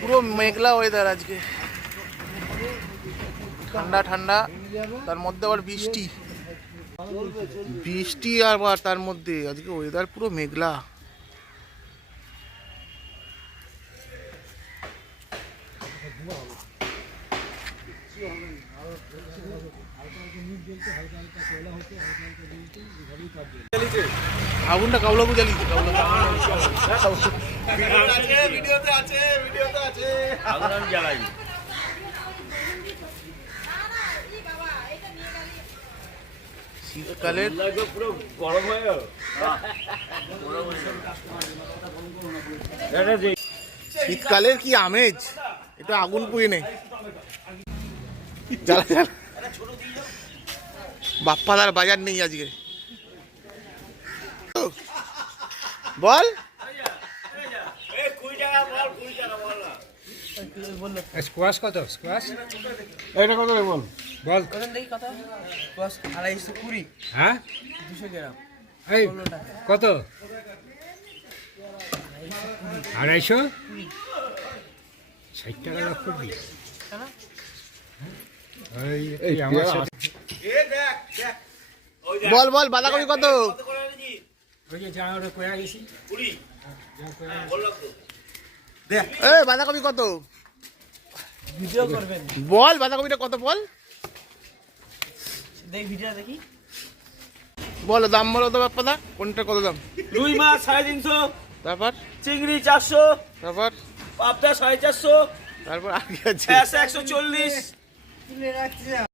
পুরো মেঘলা ওয়েদার আজকে, ঠান্ডা ঠান্ডা, তার মধ্যে আবার বৃষ্টি বৃষ্টি, আবার তার মধ্যে আজকে ওয়েদার পুরো মেঘলা। আগুনটা কাউলাবু জ্বালিয়েছে, শীতকালের শীতকালের কি আমেজ, এটা আগুন পুড়ে নে, জ্বালা জ্বালা। বাপ্পাদার বাজার নেই আজকে, বল স্কোয়াশ কত? স্কোয়াশ এটা কত রে বল, বল কত? 250 হ্যাঁ 200 গ্রাম। এই কত? 250 60 টাকা লাভ করবি? এই আমার সাথে বল বল বাঁধাকপি কত? ওই যে যা ওটা কয়া গেছি এই বাঁধাকপি কত? ভিডিও করবেন, বল বাঁধাকপিটা কত বল, দেখ ভিডিও দেখি। বলো দাম বলো তো বাপ্পাদা, কোনটা কত দাম? রুই মাছ 350, তারপর চিংড়ি 400, তারপর পাবদা 450, তারপর আর কি আছে? 140।